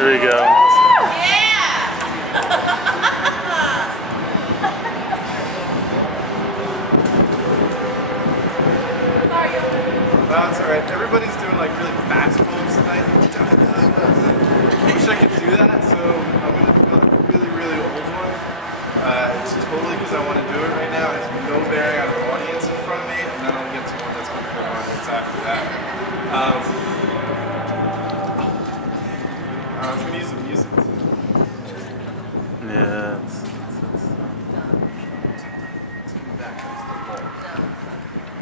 Here we go. That's alright. Everybody's doing like really fast pulls tonight. I wish I could do that, so I'm going to do like a really, really old one. It's totally because I want to do it right now. It has no bearing on the audience in front of me, and then I'll get to one that's going to be an audience after that. I was going to use the music too. Yeah.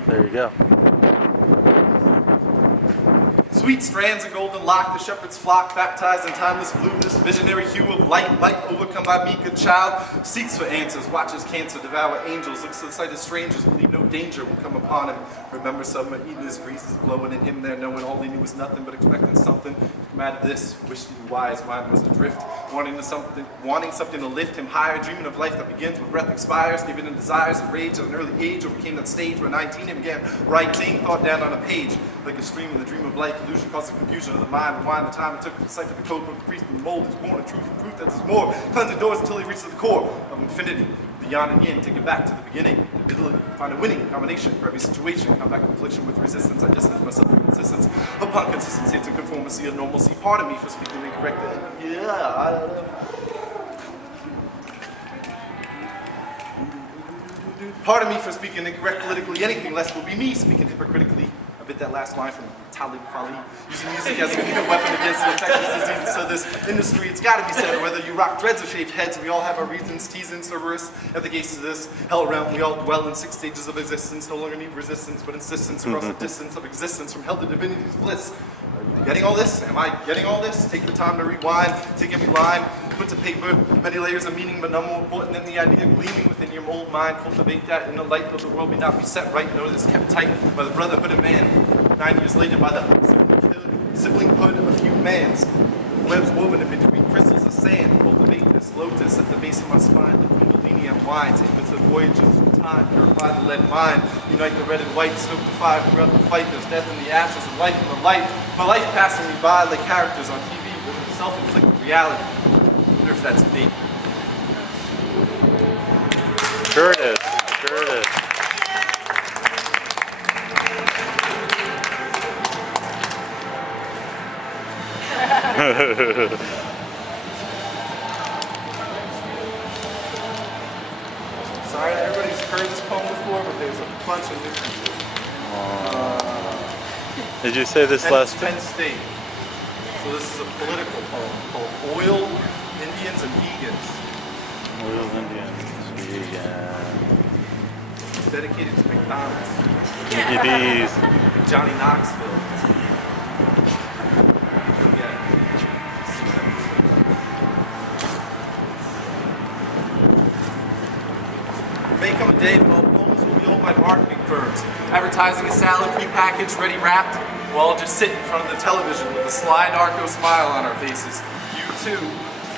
There you go. Sweet strands of golden lock, the shepherd's flock, baptized in timeless blue, this visionary hue of light, light overcome by meek a child, seeks for answers, watches cancer devour angels, looks to the sight of strangers, believe no danger will come upon him. Remember summer, eating his breezes blowing in him there, knowing all he knew was nothing but expecting something. Come out of this, wished he knew why his mind was adrift, wanting something to lift him higher, dreaming of life that begins with breath expires, giving him desires and rage at an early age, overcame that stage where 19 he began writing thought down on a page, like a stream in the dream of life. Illusion caused the confusion of the mind, rewind the time it took to decipher the code, but the priest and mold is born of truth and truth that is more. Cleanse the doors until he reaches the core of infinity. The yang and yin, take it back to the beginning. The middle, find a winning combination for every situation. Combat confliction with resistance. I distance myself from consistence. Upon consistency to conformity of normalcy. Pardon me for speaking incorrectly. Yeah, I don't know. Pardon me for speaking incorrect politically. Anything less will be me speaking hypocritically. I bit that last line from Talib Kweli. Using music as a weapon against the infectious diseases of this industry, it's gotta be said, whether you rock dreads or shaved heads, we all have our reasons, teasing, Cerberus, at the gates of this hell realm. We all dwell in 6 stages of existence, no longer need resistance, but insistence across the distance of existence from hell to divinity's bliss. Are you getting all this? Am I getting all this? Take the time to rewind, take every line, put to paper, many layers of meaning, but none more important than the idea gleaming within your old mind. Cultivate that in the light of the world may not be set right, nor this kept tight by the brotherhood of man. 9 years later by the siblinghood of humans. Webs woven in between crystals of sand. Cultivate this lotus at the base of my spine. The kundalini unwind. Take me to voyages of time. Purify the lead mind. Unite the red and white. Stoke the fire throughout the fight. There's death in the ashes and life in the light. My life passing me by like characters on TV with a self-inflicted reality. I wonder if that's me. Sure it is. Sure it is. Sorry, everybody's heard this poem before, but there's a bunch of different. Did you say this last? 10 state. So this is a political poem called Oil, Indians, and Vegans. Oil, Indians, vegans. It's dedicated to McDonald's. DVDs. Johnny Knoxville. May come a day when all poems will be owned by marketing firms, advertising a salad pre-packaged, ready wrapped. We'll all just sit in front of the television with a sly narco smile on our faces. You too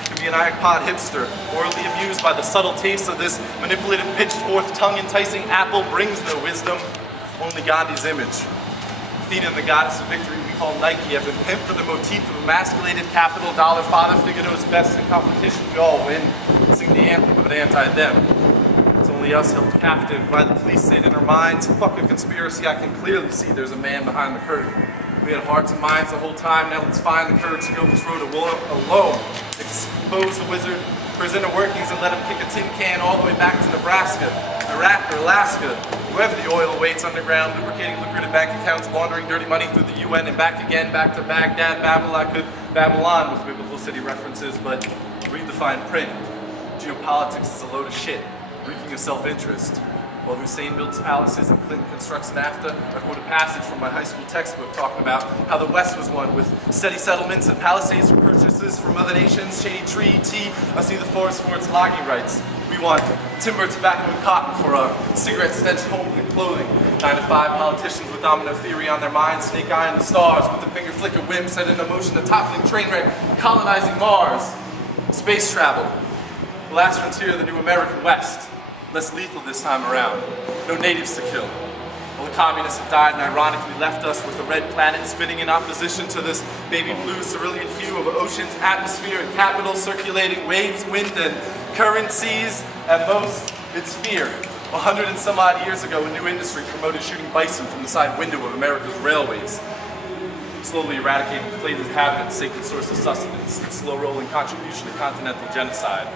could be an iPod hipster, morally amused by the subtle taste of this manipulative, pitched forth, tongue-enticing apple brings no wisdom, only Gandhi's image. Athena, the goddess of victory we call Nike, have been pimped for the motif of emasculated capital dollar father figure knows best in competition. We all win. Sing the anthem of an anti-them. It's only us held captive by the police state in our minds. Fuck a conspiracy, I can clearly see there's a man behind the curtain. We had hearts and minds the whole time, now let's find the courage to go this road alone. Expose the wizard for his inner workings and let him kick a tin can all the way back to Nebraska, Iraq, or Alaska. Wherever the oil waits underground, lubricating lucrative bank accounts, laundering dirty money through the UN and back again, back to Baghdad, Babylon with biblical city references, but read the fine print. Geopolitics is a load of shit. Reeking of self-interest. While Hussein builds palaces and Clinton constructs NAFTA, I quote a passage from my high school textbook talking about how the West was one with steady settlements and palisades for purchases from other nations, shady tree, tea, I see the forest for its logging rights. We want timber, tobacco, and cotton for our cigarette-stenched homes and clothing. 9 to 5 politicians with domino theory on their minds, snake eye in the stars, with the finger flick of whim set into motion, a toppling train wreck, colonizing Mars. Space travel. The last frontier of the new American West. Less lethal this time around. No natives to kill. All The communists have died and ironically left us with a red planet spinning in opposition to this baby blue cerulean hue of oceans, atmosphere, and capital, circulating waves, wind, and currencies. At most, it's fear. 100 and some odd years ago, a new industry promoted shooting bison from the side window of America's railways, slowly eradicating the plated inhabitants, sacred source of sustenance, and slow-rolling contribution to continental genocide.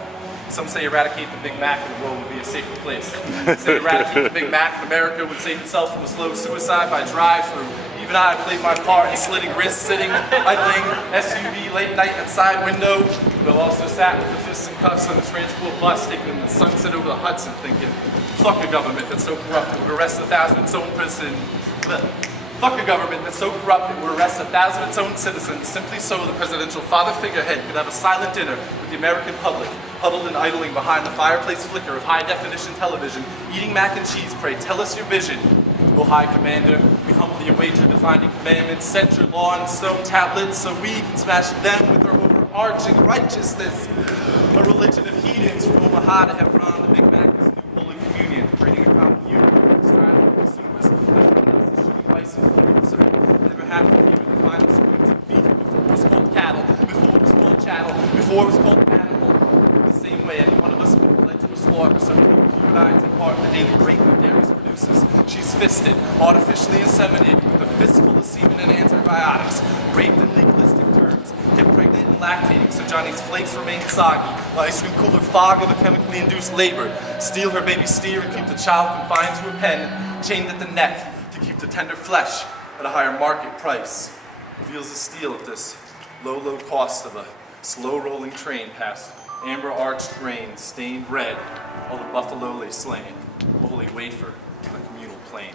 Some say eradicate the Big Mac and the world would be a safer place. Some say eradicate the Big Mac and America would save itself from a slow suicide by drive-through. Even I played my part in slitting wrists, sitting, idling, SUV, late night at side window, but also sat with the fists and cuffs on the transport bus, taking the sunset over the Hudson, thinking, fuck a government that's so corrupt it would arrest 1,000 of its own citizens. Fuck a government that's so corrupt it would arrest 1,000 of its own citizens simply so the presidential father figurehead could have a silent dinner with the American public, huddled and idling behind the fireplace flicker of high-definition television, eating mac and cheese. Pray, tell us your vision. O High Commander, we humbly await your defining commandments. Set your law on stone tablets so we can smash them with our overarching righteousness. A religion of heathens from Omaha to Hebron, the Big Mac is a new holy communion, creating a common union, striving for consumers, never have to fear the final sequence of beef before it was called cattle, before it was called chattel, before it was called animal. In the same way, any one of us could be led to a slaughter, so you and I take part in the daily rape that dairies produces. She's fisted, artificially inseminated, with a fistful of semen and antibiotics, raped in legalistic terms, kept pregnant and lactating so Johnny's flakes remain soggy, while ice cream cooler fog of a chemically induced labor, steal her baby steer and keep the child confined to a pen, chained at the neck, to keep the tender flesh at a higher market price. Feels the steel of this low, low cost of a slow-rolling train past amber-arched grain, stained red, while the buffalo lay slain, a holy wafer on a communal plain.